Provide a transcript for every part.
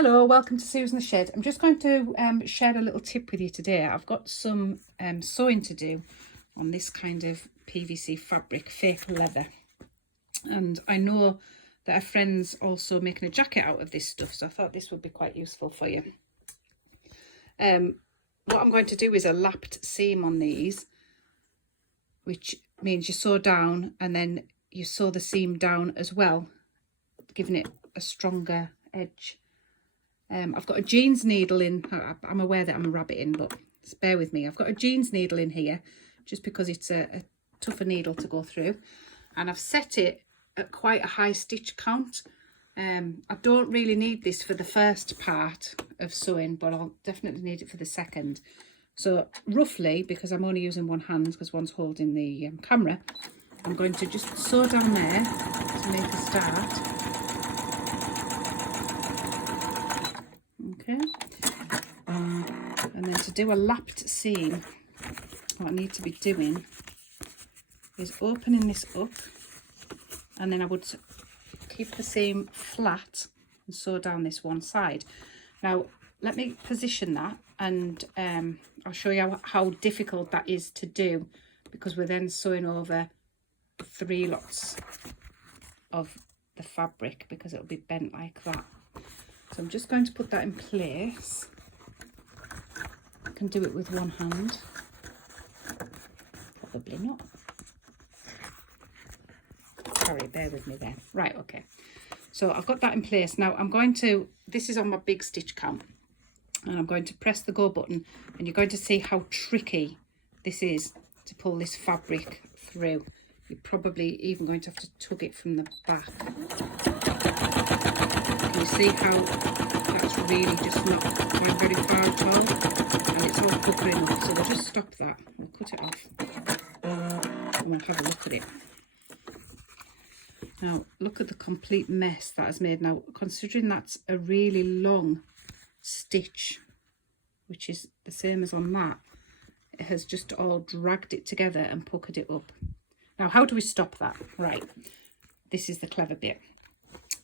Hello, welcome to Sue's in the Shed. I'm just going to share a little tip with you today. I've got some sewing to do on this kind of PVC fabric, fake leather. And I know that our friend's also making a jacket out of this stuff, so I thought this would be quite useful for you. What I'm going to do is a lapped seam on these, which means you sew down and then you sew the seam down as well, giving it a stronger edge. I've got a jeans needle in. I'm aware that I'm a rabbit in, but bear with me. I've got a jeans needle in here just because it's a tougher needle to go through, and I've set it at quite a high stitch count. I don't really need this for the first part of sewing, but I'll definitely need it for the second. So roughly, because I'm only using one hand because one's holding the camera, I'm going to just sew down there to make a start. Okay, and then to do a lapped seam, what I need to be doing is opening this up, and then I would keep the seam flat and sew down this one side. Now let me position that, and I'll show you how difficult that is to do, because we're then sewing over 3 lots of the fabric because it'll be bent like that. So I'm just going to put that in place. I can do it with one hand. Probably not. Sorry, bear with me there. Right, okay. So I've got that in place. Now I'm going to, this is on my big stitch count, and I'm going to press the go button, and you're going to see how tricky this is to pull this fabric through. You're probably even going to have to tug it from the back. Can you see how that's really just not going very far at all? And it's all puckering up. So we'll just stop that. We'll cut it off. And we'll have a look at it. Now, look at the complete mess that has made. Now, considering that's a really long stitch, which is the same as on that, it has just all dragged it together and puckered it up. Now, how do we stop that? Right, this is the clever bit.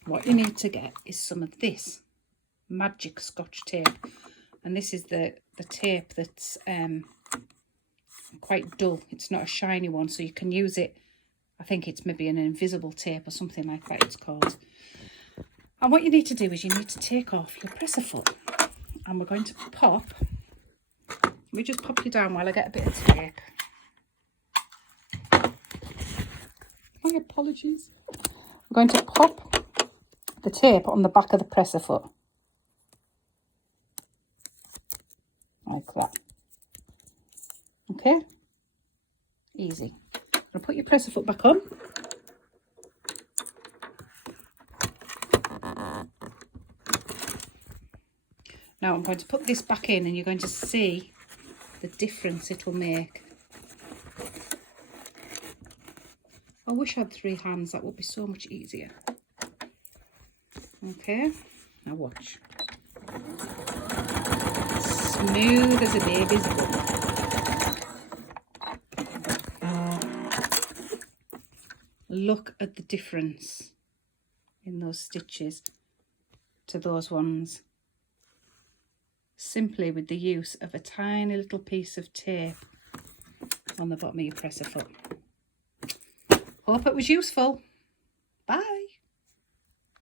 What you need to get is some of this magic Scotch tape, and this is the tape that's quite dull. It's not a shiny one, so you can use it. I think it's maybe an invisible tape or something like that it's called. And what you need to do is you need to take off your presser foot, and we're going to pop. Let me just pop you down while I get a bit of tape. My apologies. We're going to pop the tape on the back of the presser foot. Like that. Okay? Easy. Now put your presser foot back on. Now I'm going to put this back in, and you're going to see the difference it will make. I wish I had 3 hands, that would be so much easier. Okay, now watch. Smooth as a baby's bum. Look at the difference in those stitches to those ones, simply with the use of a tiny little piece of tape on the bottom of your presser foot. Hope it was useful.